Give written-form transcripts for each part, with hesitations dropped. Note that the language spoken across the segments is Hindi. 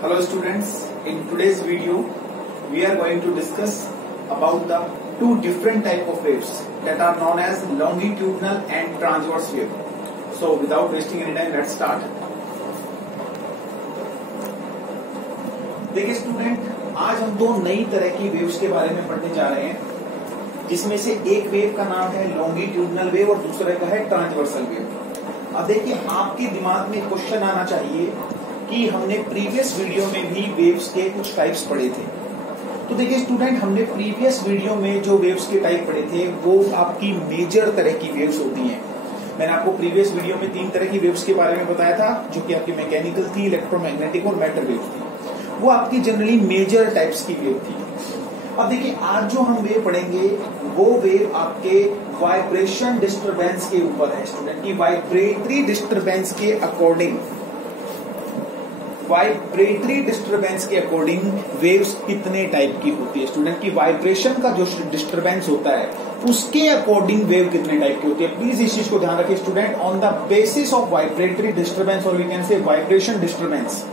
Hello students, in today's video we are going to discuss about the two different type of waves that are known as longitudinal and transverse wave. So without wasting any time, let's start. देखिए स्टूडेंट, आज हम दो नई तरह की वेव्स के बारे में पढ़ने जा रहे हैं, जिसमें से एक वेव का नाम है लॉन्गिट्यूडनल वेव और दूसरे का है ट्रांसवर्सल वेव। अब देखिए, आपके दिमाग में क्वेश्चन आना चाहिए कि हमने प्रीवियस वीडियो में भी वेव्स के कुछ टाइप्स पढ़े थे। तो देखिए स्टूडेंट, हमने प्रीवियस वीडियो में जो वेव्स के टाइप पढ़े थे वो आपकी मेजर तरह की वेव्स होती हैं। मैंने आपको प्रीवियस वीडियो में 3 तरह की वेव्स के बारे में बताया था, जो कि आपकी मैकेनिकल थी, इलेक्ट्रोमैग्नेटिक और मैटर वेव्स थी। वो आपकी जनरली मेजर टाइप्स की वेव थी। अब देखिए, आज जो हम वेव पढ़ेंगे वो वेव आपके वाइब्रेशन डिस्टरबेंस के ऊपर है स्टूडेंट, की वाइब्रेटरी डिस्टरबेंस के अकॉर्डिंग वेव्स कितने टाइप की होती है स्टूडेंट, की वाइब्रेशन का जो डिस्टरबेंस होता है उसके अकॉर्डिंग वेव कितने टाइप की होती है। प्लीज इस चीज को ध्यान रखिए student. On the basis of vibratory disturbance और we can say vibration disturbance,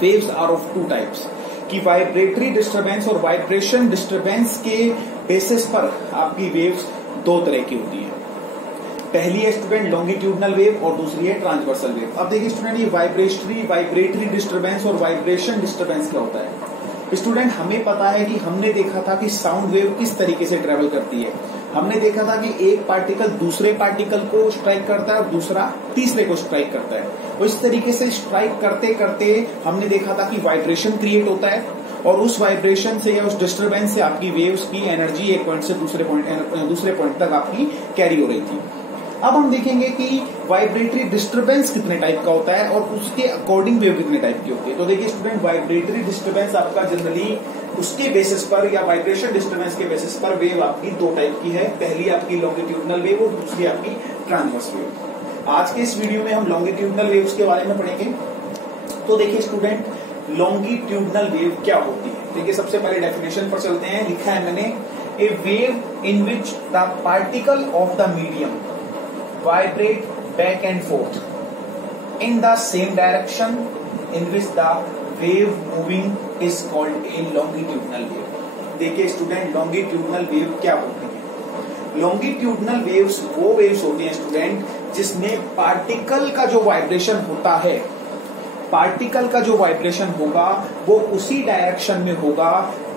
waves are of 2 types, की वाइब्रेटरी डिस्टरबेंस और वाइब्रेशन डिस्टरबेंस के बेसिस पर आपकी वेव्स 2 तरह की होती है। पहली है स्टूडेंट लॉन्गिट्यूडनल वेव और दूसरी है ट्रांसवर्सल वेव। अब देखिए स्टूडेंट, ये वाइब्रेटरी डिस्टरबेंस और वाइब्रेशन डिस्टरबेंस क्या होता है स्टूडेंट। हमें पता है कि हमने देखा था कि साउंड वेव किस तरीके से ट्रेवल करती है। हमने देखा था कि एक पार्टिकल दूसरे पार्टिकल को स्ट्राइक करता है और दूसरा तीसरे को स्ट्राइक करता है। और इस तरीके से स्ट्राइक करते करते हमने देखा था कि वाइब्रेशन क्रिएट होता है और उस वाइब्रेशन से या उस डिस्टरबेंस से आपकी वेव्स की एनर्जी एक पॉइंट से दूसरे पॉइंट तक आपकी कैरी हो रही थी। अब हम देखेंगे कि वाइब्रेटरी डिस्टरबेंस कितने टाइप का होता है और उसके अकॉर्डिंग वेव कितने टाइप की होती है। तो देखिए स्टूडेंट, वाइब्रेटरी डिस्टरबेंस आपका जनरली उसके बेसिस पर या वाइब्रेशन डिस्टरबेंस के बेसिस पर वेव आपकी 2 टाइप की है। पहली आपकी लॉन्गिट्यूडनल वेव और दूसरी आपकी ट्रांसवर्स वेव। आज के इस वीडियो में हम लॉन्गिट्यूडनल वेव्स के बारे में पढ़ेंगे। तो देखिए स्टूडेंट, लॉन्गिट्यूडनल वेव क्या होती है। देखिए, सबसे पहले डेफिनेशन पर चलते हैं। लिखा है मैंने, a wave in which the particle of the medium vibrate back and forth in the same direction in which the wave moving is called a longitudinal wave। देखिए स्टूडेंट, लॉन्गिट्यूडनल वेव क्या होती है। लॉन्गिट्यूडनल वेव्स वो वेव्स होती हैं स्टूडेंट जिसमें पार्टिकल का जो वाइब्रेशन होता है, पार्टिकल का जो वाइब्रेशन होगा वो उसी डायरेक्शन में होगा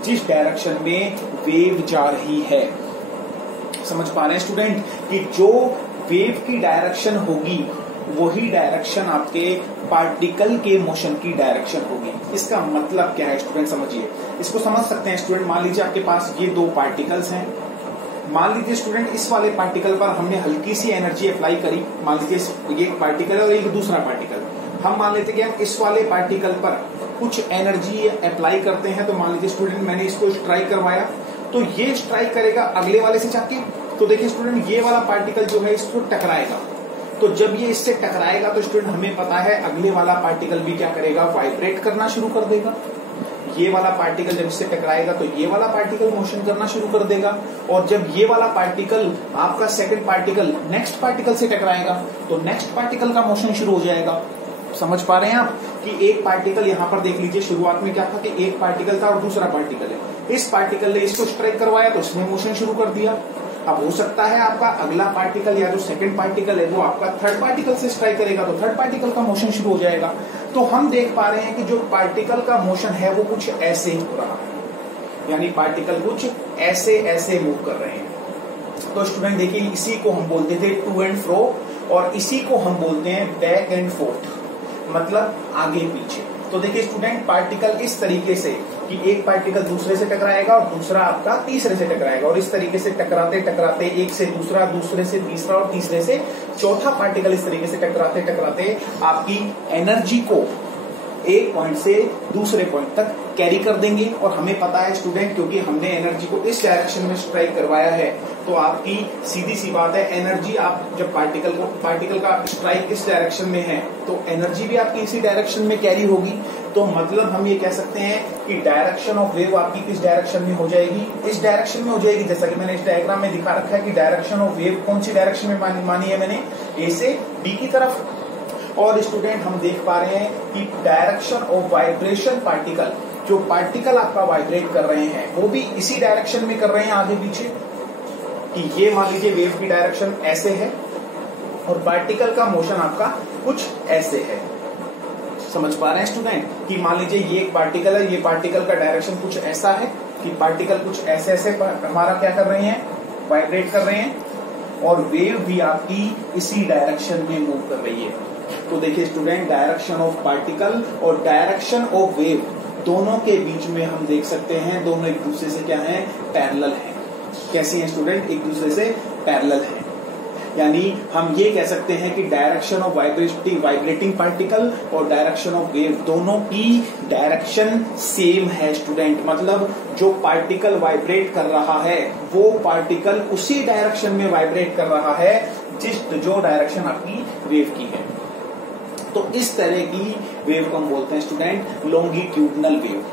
जिस डायरेक्शन में वेव जा रही है। समझ पा रहे हैं स्टूडेंट, कि जो वेव की डायरेक्शन होगी वही डायरेक्शन आपके पार्टिकल के मोशन की डायरेक्शन होगी। इसका मतलब क्या है स्टूडेंट, समझिए। इसको समझ सकते हैं स्टूडेंट। मान लीजिए आपके पास ये 2 पार्टिकल्स हैं। मान लीजिए स्टूडेंट, इस वाले पार्टिकल पर हमने हल्की सी एनर्जी अप्लाई करी। मान लीजिए ये एक पार्टिकल है और एक दूसरा पार्टिकल। हम मान लेते हैं कि हम इस वाले पार्टिकल पर कुछ एनर्जी अप्लाई करते हैं। तो मान लीजिए स्टूडेंट, मैंने इसको स्ट्राइक करवाया तो ये स्ट्राइक करेगा अगले वाले से जाके। तो देखिए स्टूडेंट, ये वाला पार्टिकल जो है इसको टकराएगा। तो जब ये इससे टकराएगा तो स्टूडेंट हमें पता है अगले वाला पार्टिकल भी क्या करेगा, वाइब्रेट करना शुरू कर देगा। ये वाला पार्टिकल जब इससे टकराएगा तो ये वाला पार्टिकल मोशन करना शुरू कर देगा। और जब ये वाला पार्टिकल आपका सेकंड पार्टिकल नेक्स्ट पार्टिकल से टकराएगा तो नेक्स्ट पार्टिकल का मोशन शुरू हो जाएगा। समझ पा रहे हैं आप कि एक पार्टिकल, यहां पर देख लीजिए, शुरुआत में क्या था कि एक पार्टिकल था और दूसरा पार्टिकल है। इस पार्टिकल ने इसको स्ट्राइक करवाया तो इसने मोशन शुरू कर दिया। अब हो सकता है आपका अगला पार्टिकल या जो सेकंड पार्टिकल है वो आपका थर्ड पार्टिकल से स्ट्राइक करेगा तो थर्ड पार्टिकल का मोशन शुरू हो जाएगा। तो हम देख पा रहे हैं कि जो पार्टिकल का मोशन है वो कुछ ऐसे ही हो रहा है, यानी पार्टिकल कुछ ऐसे ऐसे मूव कर रहे हैं। तो स्टूडेंट देखिए, इसी को हम बोलते थे टू एंड फ्रो और इसी को हम बोलते हैं बैक एंड फोर्थ, मतलब आगे पीछे। तो देखिए स्टूडेंट, पार्टिकल इस तरीके से कि एक पार्टिकल दूसरे से टकराएगा और दूसरा आपका तीसरे से टकराएगा और इस तरीके से टकराते टकराते एक से दूसरा, दूसरे से तीसरा और तीसरे से चौथा पार्टिकल इस तरीके से टकराते टकराते आपकी एनर्जी को एक पॉइंट से दूसरे पॉइंट तक कैरी कर देंगे। और हमें पता है स्टूडेंट, क्योंकि हमने एनर्जी को इस डायरेक्शन में स्ट्राइक करवाया है, तो आपकी सीधी सी बात है, एनर्जी आप जब पार्टिकल का स्ट्राइक इस डायरेक्शन में है तो एनर्जी भी आपकी इसी डायरेक्शन में कैरी होगी। तो मतलब हम ये कह सकते हैं कि डायरेक्शन ऑफ वेव आपकी किस डायरेक्शन में हो जाएगी, इस डायरेक्शन में हो जाएगी। जैसा कि मैंने इस डायग्राम में दिखा रखा है कि डायरेक्शन ऑफ वेव कौन सी डायरेक्शन में मानी है मैंने, ए से बी की तरफ। और स्टूडेंट हम देख पा रहे हैं कि डायरेक्शन ऑफ वाइब्रेशन पार्टिकल, जो पार्टिकल आपका वाइब्रेट कर रहे हैं वो भी इसी डायरेक्शन में कर रहे हैं आगे पीछे, कि ये मान लीजिए वेव की डायरेक्शन ऐसे है और पार्टिकल का मोशन आपका कुछ ऐसे है। समझ पा रहे हैं स्टूडेंट कि मान लीजिए ये एक पार्टिकल है, ये पार्टिकल का डायरेक्शन कुछ ऐसा है कि पार्टिकल कुछ ऐसे ऐसे हमारा क्या कर रहे हैं, वाइब्रेट कर रहे हैं, और वेव भी आपकी इसी डायरेक्शन में मूव कर रही है। तो देखिए स्टूडेंट, डायरेक्शन ऑफ पार्टिकल और डायरेक्शन ऑफ वेव दोनों के बीच में हम देख सकते हैं दोनों एक दूसरे से क्या है, पैरेलल है। कैसी है स्टूडेंट, एक दूसरे से पैरेलल है। यानी हम ये कह सकते हैं कि डायरेक्शन ऑफ वाइब्रेटिंग पार्टिकल और डायरेक्शन ऑफ वेव दोनों की डायरेक्शन सेम है स्टूडेंट। मतलब जो पार्टिकल वाइब्रेट कर रहा है वो पार्टिकल उसी डायरेक्शन में वाइब्रेट कर रहा है जो डायरेक्शन आपकी वेव की है। तो इस तरह की वेव को हम बोलते हैं स्टूडेंट लॉन्गिट्यूडनल वेव,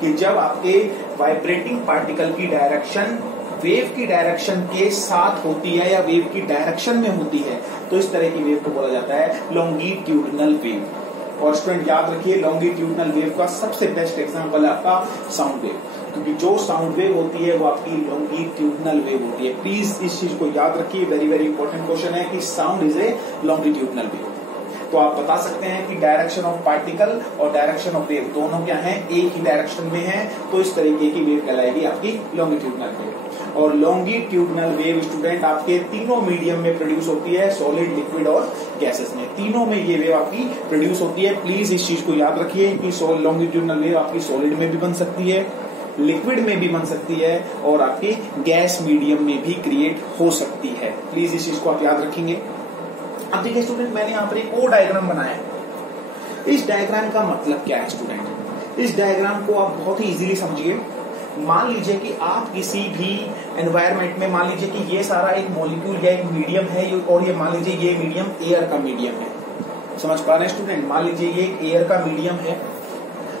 कि जब आपके वाइब्रेटिंग पार्टिकल की डायरेक्शन वेव की डायरेक्शन के साथ होती है या वेव की डायरेक्शन में होती है, तो इस तरह की वेव को बोला जाता है लॉन्गिट्यूडनल वेव। और स्टूडेंट याद रखिए, लॉन्गिट्यूडनल वेव का सबसे बेस्ट एग्जांपल है आपका साउंड वेव, क्योंकि जो साउंड वेव होती है वो आपकी लॉन्गिट्यूडनल वेव होती है। प्लीज इस चीज को याद रखिए, वेरी वेरी इंपॉर्टेंट क्वेश्चन है कि sound is a longitudinal wave. तो आप बता सकते हैं कि डायरेक्शन ऑफ पार्टिकल और डायरेक्शन ऑफ वेव दोनों क्या हैं, एक ही डायरेक्शन में हैं, तो इस तरीके की वेव कहलाएगी आपकी लॉन्गिट्यूडनल वेव। और लॉन्गिट्यूडनल वेव स्टूडेंट आपके तीनों मीडियम में प्रोड्यूस होती है, सॉलिड, लिक्विड और गैसेस में, तीनों में ये वेव आपकी प्रोड्यूस होती है। प्लीज इस चीज को याद रखिए कि लॉन्गिट्यूडनल वेव आपकी सॉलिड में भी बन सकती है, लिक्विड में भी बन सकती है और आपकी गैस मीडियम में भी क्रिएट हो सकती है। प्लीज इस चीज को आप याद रखेंगे। अब देखिए स्टूडेंट, मैंने यहाँ पर एक और डायग्राम बनाया है। इस डायग्राम का मतलब क्या है स्टूडेंट, इस डायग्राम को आप बहुत ही इजीली समझिए। मान लीजिए कि आप किसी भी एनवायरनमेंट में, मान लीजिए कि ये सारा एक मॉलिक्यूल या एक मीडियम है और ये मान लीजिए ये मीडियम एयर का मीडियम है। समझ पा रहे हैं स्टूडेंट, मान लीजिए ये एक एयर का मीडियम है।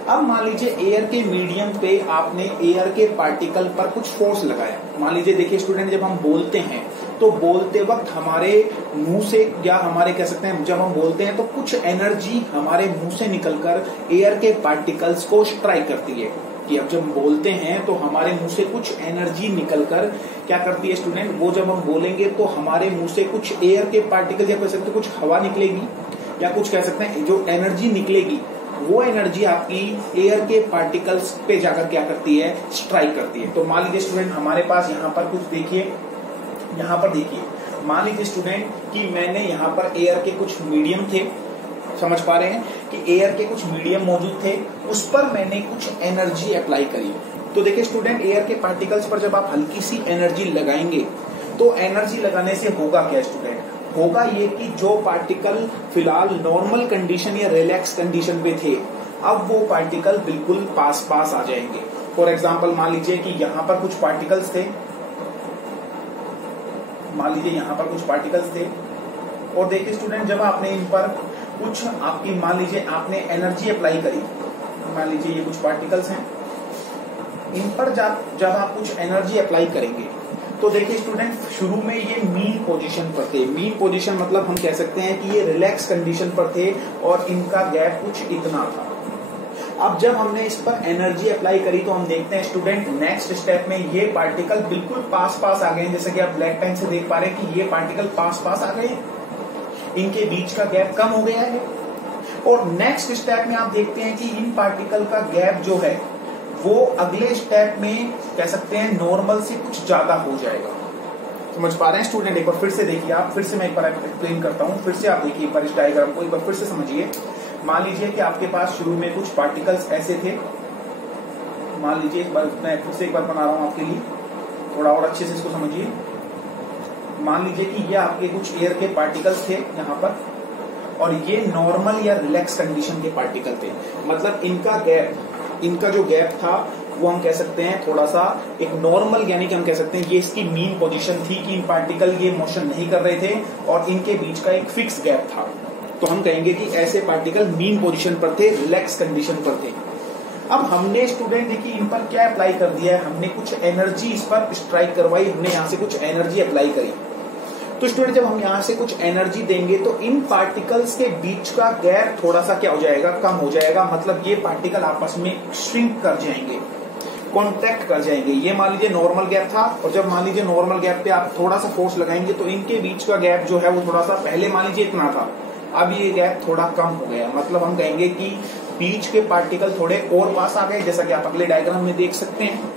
अब मान लीजिए एयर के मीडियम पे आपने एयर के पार्टिकल पर कुछ फोर्स लगाया। मान लीजिए देखिए स्टूडेंट, जब हम बोलते हैं तो बोलते वक्त हमारे मुंह से या हमारे कह सकते हैं जब हम बोलते हैं तो कुछ एनर्जी हमारे मुंह से निकलकर एयर के पार्टिकल्स को स्ट्राइक करती है। कि अब जब बोलते हैं तो हमारे मुंह से कुछ एनर्जी निकलकर क्या करती है स्टूडेंट, वो जब हम बोलेंगे तो हमारे मुंह से कुछ एयर के पार्टिकल या कह सकते हैं कुछ हवा निकलेगी या कुछ कह सकते हैं जो एनर्जी निकलेगी वो एनर्जी आपकी एयर के पार्टिकल्स पे जाकर क्या करती है, स्ट्राइक करती है। तो मान लीजिए स्टूडेंट हमारे पास यहाँ पर कुछ देखिए, यहाँ पर देखिए, मान लीजिए स्टूडेंट कि मैंने यहाँ पर एयर के कुछ मीडियम थे, समझ पा रहे हैं कि एयर के कुछ मीडियम मौजूद थे, उस पर मैंने कुछ एनर्जी अप्लाई करी। तो देखिए स्टूडेंट, एयर के पार्टिकल्स पर जब आप हल्की सी एनर्जी लगाएंगे तो एनर्जी लगाने से होगा क्या स्टूडेंट, होगा ये कि जो पार्टिकल फिलहाल नॉर्मल कंडीशन या रिलैक्स कंडीशन पे थे अब वो पार्टिकल बिल्कुल पास पास आ जाएंगे। फॉर एग्जांपल मान लीजिए कि यहाँ पर कुछ पार्टिकल्स थे, मान लीजिए यहाँ पर कुछ पार्टिकल्स थे और देखिए स्टूडेंट जब आपने इन पर कुछ आपकी मान लीजिए आपने एनर्जी अप्लाई करी, मान लीजिए ये कुछ पार्टिकल्स हैं, इन पर जब आप कुछ एनर्जी अप्लाई करेंगे तो देखिए स्टूडेंट शुरू में ये मीन पोजीशन पर थे। मीन पोजीशन मतलब हम कह सकते हैं कि ये रिलैक्स कंडीशन पर थे और इनका गैप कुछ इतना था। अब जब हमने इस पर एनर्जी अप्लाई करी तो हम देखते हैं स्टूडेंट नेक्स्ट स्टेप में ये पार्टिकल बिल्कुल पास पास आ गए, जैसे कि आप ब्लैक पेन से देख पा रहे हैं कि ये पार्टिकल पास पास आ गए, इनके बीच का गैप कम हो गया है। और नेक्स्ट स्टेप में आप देखते हैं कि इन पार्टिकल का गैप जो है वो अगले स्टेप में कह सकते हैं नॉर्मल से कुछ ज्यादा हो जाएगा। समझ पा रहे हैं स्टूडेंट, एक बार फिर से देखिए आप, फिर से मैं एक बार एक्सप्लेन करता हूँ, फिर से आप देखिए एक बार इस डायग्राम को एक बार फिर से समझिए। मान लीजिए कि आपके पास शुरू में कुछ पार्टिकल्स ऐसे थे, मान लीजिए एक बार मैं फिर से एक बार बना रहा हूँ आपके लिए, थोड़ा और अच्छे से इसको समझिए। मान लीजिए कि ये आपके कुछ एयर के पार्टिकल्स थे यहाँ पर और ये नॉर्मल या रिलैक्स कंडीशन के पार्टिकल थे। मतलब इनका जो गैप था वो हम कह सकते हैं थोड़ा सा एक नॉर्मल, यानी कि हम कह सकते हैं ये इसकी मीन पोजीशन थी कि इन पार्टिकल ये मोशन नहीं कर रहे थे और इनके बीच का एक फिक्स गैप था। तो हम कहेंगे कि ऐसे पार्टिकल मीन पोजीशन पर थे, रिलैक्स कंडीशन पर थे। अब हमने स्टूडेंट देखिए इन पर क्या अप्लाई कर दिया है, हमने कुछ एनर्जी इस पर स्ट्राइक करवाई, हमने यहाँ से कुछ एनर्जी अप्लाई करी। तो स्टूडेंट जब हम यहाँ से कुछ एनर्जी देंगे तो इन पार्टिकल्स के बीच का गैप थोड़ा सा क्या हो जाएगा, कम हो जाएगा। मतलब ये पार्टिकल आपस में श्रिंक कर जाएंगे, कॉन्ट्रैक्ट कर जाएंगे। ये मान लीजिए नॉर्मल गैप था, और जब मान लीजिए नॉर्मल गैप पे आप थोड़ा सा फोर्स लगाएंगे तो इनके बीच का गैप जो है वो थोड़ा सा, पहले मान लीजिए इतना था, अब ये गैप थोड़ा कम हो गया। मतलब हम कहेंगे कि बीच के पार्टिकल थोड़े और पास आ गए, जैसा कि आप अगले डायग्राम में देख सकते हैं।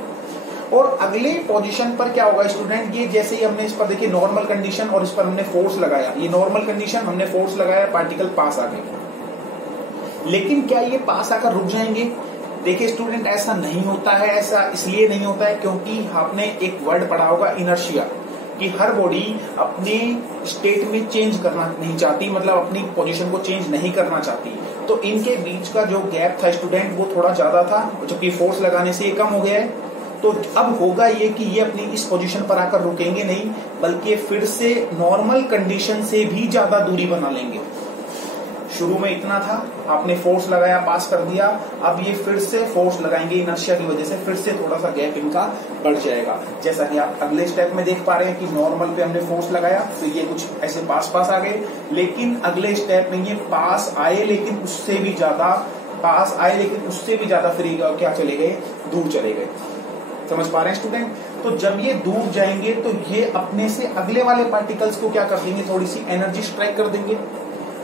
और अगले पोजीशन पर क्या होगा स्टूडेंट, ये जैसे ही हमने इस पर देखिए नॉर्मल कंडीशन और इस पर हमने फोर्स लगाया, ये नॉर्मल कंडीशन, हमने फोर्स लगाया, पार्टिकल पास आ गए। लेकिन क्या ये पास आकर रुक जाएंगे? देखिए स्टूडेंट ऐसा नहीं होता है। ऐसा इसलिए नहीं होता है क्योंकि आपने एक वर्ड पढ़ा होगा इनर्शिया, कि हर बॉडी अपने स्टेट में चेंज करना नहीं चाहती, मतलब अपनी पोजीशन को चेंज नहीं करना चाहती। तो इनके बीच का जो गैप था स्टूडेंट वो थोड़ा ज्यादा था, जबकि फोर्स लगाने से ये कम हो गया है। तो अब होगा ये कि ये अपनी इस पोजीशन पर आकर रुकेंगे नहीं, बल्कि फिर से नॉर्मल कंडीशन से भी ज्यादा दूरी बना लेंगे। शुरू में इतना था, आपने फोर्स लगाया, पास कर दिया, अब ये फिर से फोर्स लगाएंगे इनर्शिया की वजह से, फिर से थोड़ा सा गैप इनका बढ़ जाएगा। जैसा कि आप अगले स्टेप में देख पा रहे हैं कि नॉर्मल पे हमने फोर्स लगाया तो ये कुछ ऐसे पास पास आ गए, लेकिन अगले स्टेप में ये पास आए, लेकिन उससे भी ज्यादा पास आए, लेकिन उससे भी ज्यादा फिर क्या चले गए, दूर चले गए। समझ पा रहे हैं स्टूडेंट? तो जब ये दूर जाएंगे तो ये अपने से अगले वाले पार्टिकल्स को क्या कर देंगे, थोड़ी सी एनर्जी स्ट्राइक कर देंगे।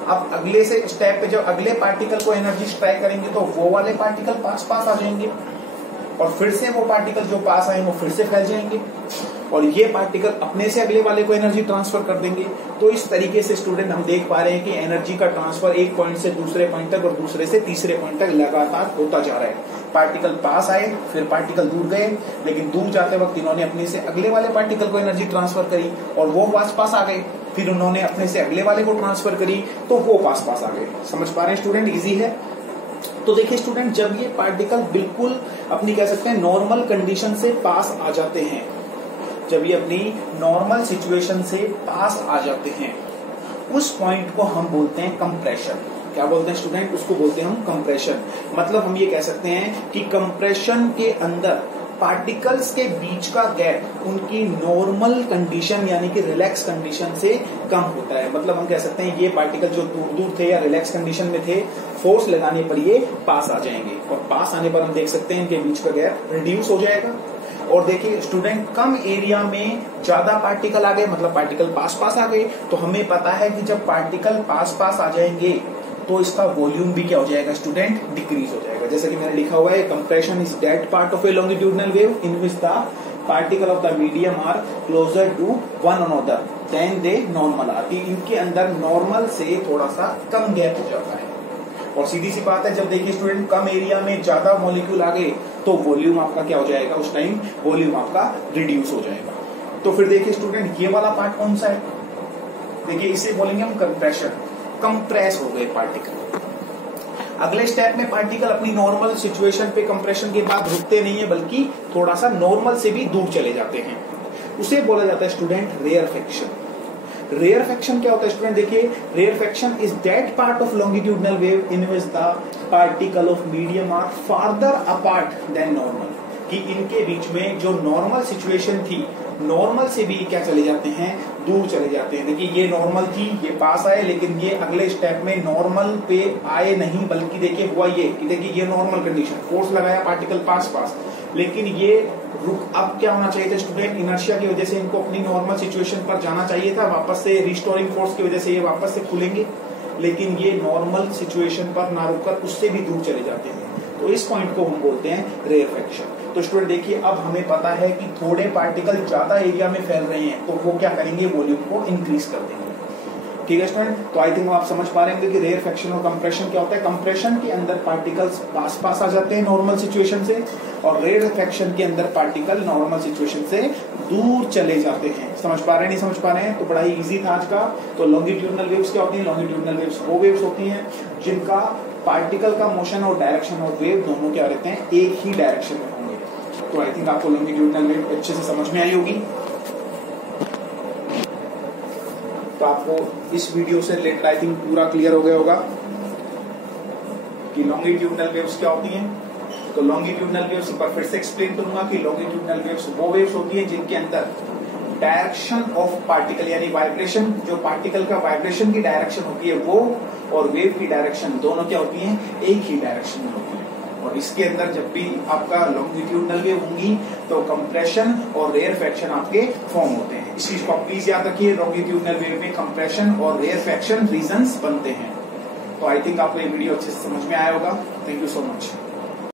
अब अगले से स्टेप पे जब अगले पार्टिकल को एनर्जी स्ट्राइक करेंगे तो वो वाले पार्टिकल पास पास आ जाएंगे, और फिर से वो पार्टिकल जो पास आए वो फिर से फैल जाएंगे, और ये पार्टिकल अपने से अगले वाले को एनर्जी ट्रांसफर कर देंगे। तो इस तरीके से स्टूडेंट हम देख पा रहे हैं कि एनर्जी का ट्रांसफर एक पॉइंट से दूसरे पॉइंट तक और दूसरे से तीसरे पॉइंट तक लगातार होता जा रहा है। पार्टिकल पास आए, फिर पार्टिकल दूर गए, लेकिन दूर जाते वक्त इन्होंने अपने से अगले वाले पार्टिकल को एनर्जी ट्रांसफर करी और वो पास पास आ गए, फिर उन्होंने अपने से अगले वाले को ट्रांसफर करी तो वो पास पास आ गए। समझ पा रहे हैं स्टूडेंट? इजी है। तो देखिए स्टूडेंट, जब ये पार्टिकल बिल्कुल अपनी कह सकते हैं नॉर्मल कंडीशन से पास आ जाते हैं, जब ये अपनी नॉर्मल सिचुएशन से पास आ जाते हैं, उस पॉइंट को हम बोलते हैं कंप्रेशन। क्या बोलते हैं स्टूडेंट? उसको बोलते हैं हम कंप्रेशन। मतलब हम ये कह सकते हैं कि कंप्रेशन के अंदर पार्टिकल्स के बीच का गैप उनकी नॉर्मल कंडीशन यानी कि रिलैक्स कंडीशन से कम होता है। मतलब हम कह सकते हैं ये पार्टिकल जो दूर दूर थे या रिलैक्स कंडीशन में थे, फोर्स लगाने पर ये पास आ जाएंगे, और पास आने पर हम देख सकते हैं इनके बीच का गैप रिड्यूस हो जाएगा। और देखिए स्टूडेंट, कम एरिया में ज्यादा पार्टिकल आ गए, मतलब पार्टिकल पास पास आ गए, तो हमें पता है कि जब पार्टिकल पास पास आ जाएंगे तो इसका वॉल्यूम भी क्या हो जाएगा स्टूडेंट, डिक्रीज हो जाएगा। जैसे कि मैंने लिखा हुआ है, compression is that part of a longitudinal wave in which the particle of the medium are closer to one another than the normal are. इनके अंदर नॉर्मल से थोड़ा सा कम गैप हो जाता है। और सीधी सी बात है, जब देखिए स्टूडेंट कम एरिया में ज्यादा मॉलिक्यूल आ गए तो वॉल्यूम आपका क्या हो जाएगा, उस टाइम वॉल्यूम आपका रिड्यूस हो जाएगा। तो फिर देखिए स्टूडेंट, ये वाला पार्ट कौन सा है? देखिए इसे बोलेंगे हम कंप्रेशन। कंप्रेस हो गए पार्टिकल। अगले स्टेप में पार्टिकल अपनी नॉर्मल सिचुएशन पे कंप्रेशन के बाद रुकते नहीं है, बल्कि थोड़ा सा नॉर्मल से भी दूर चले जाते हैं। उसे बोला जाता है स्टूडेंट रेयरफेक्शन। रेयरफेक्शन क्या होता है स्टूडेंट? देखिए, rarefaction is that part of longitudinal wave in which the particle of medium are farther apart than normal. कि इनके बीच में जो नॉर्मल सिचुएशन थी, नॉर्मल से भी क्या चले जाते हैं, दूर चले जाते हैं। देखिए ये नॉर्मल थी, ये पास आए, लेकिन ये अगले स्टेप में नॉर्मल पे आए नहीं, बल्कि देखिए हुआ ये कि देखिए ये नॉर्मल कंडीशन, फोर्स लगाया, पार्टिकल पास पास, लेकिन ये रुक। अब क्या होना चाहिए था स्टूडेंट? इनर्शिया की वजह से इनको अपनी नॉर्मल सिचुएशन पर जाना चाहिए था, वापस से रिस्टोरिंग फोर्स की वजह से ये वापस से खुलेंगे, लेकिन ये नॉर्मल सिचुएशन पर ना रुककर उससे भी दूर चले जाते हैं। तो इस पॉइंट को हम बोलते हैं रेयरफेक्शन। तो स्टूडेंट देखिए, अब हमें पता है कि थोड़े पार्टिकल ज्यादा एरिया में फैल रहे हैं, तो वो क्या करेंगे, वॉल्यूम को इंक्रीज कर देंगे। ठीक है स्टूडेंट? तो आई थिंक आप समझ पा रहे होंगे कि रेयरफेक्शन और कंप्रेशन क्या होता है। कंप्रेशन के अंदर पार्टिकल्स पास पास आ जाते हैं नॉर्मल सिचुएशन से, और रेयरफेक्शन के अंदर पार्टिकल नॉर्मल सिचुएशन से दूर चले जाते हैं। समझ पा रहे हैं, नहीं समझ पा रहे हैं? तो बड़ा ही इजी था आज का। तो लॉन्गिट्यूडिनल वेव्स क्या होती है? लॉन्गिट्यूडिनल वेव्स वो वेव्स होती हैं जिनका पार्टिकल का मोशन और डायरेक्शन और वेव दोनों क्या रहते हैं, एक ही डायरेक्शन में होंगे। तो आई थिंक आपको लॉन्गिट्यूडिनल वेव अच्छे से समझ में आई होगी। तो आपको इस वीडियो से रिलेटेड आई थिंक पूरा क्लियर हो गया होगा कि लॉन्गिट्यूडिनल वेव्स क्या होती हैं। तो लॉन्गिट्यूडिनल वेव्स एक बार फिर से एक्सप्लेन करूंगा कि लॉन्गिट्यूडिनल वेव्स वो वेव्स होती हैं जिनके अंदर डायरेक्शन ऑफ पार्टिकल, यानी वाइब्रेशन, जो पार्टिकल का वाइब्रेशन की डायरेक्शन होती है वो और वेव की डायरेक्शन दोनों क्या होती है, एक ही डायरेक्शन में होती है। और इसके अंदर जब भी आपका लॉन्गिट्यूडनल वेव होंगी तो कंप्रेशन और रेयरफैक्शन आपके फॉर्म होते हैं। इस चीज को आप प्लीज याद रखिए, लॉन्गिट्यूडनल वेव में कंप्रेशन और रेयरफैक्शन रीजंस बनते हैं। तो आई थिंक आपको ये वीडियो अच्छे से समझ में आया होगा। Thank you so much.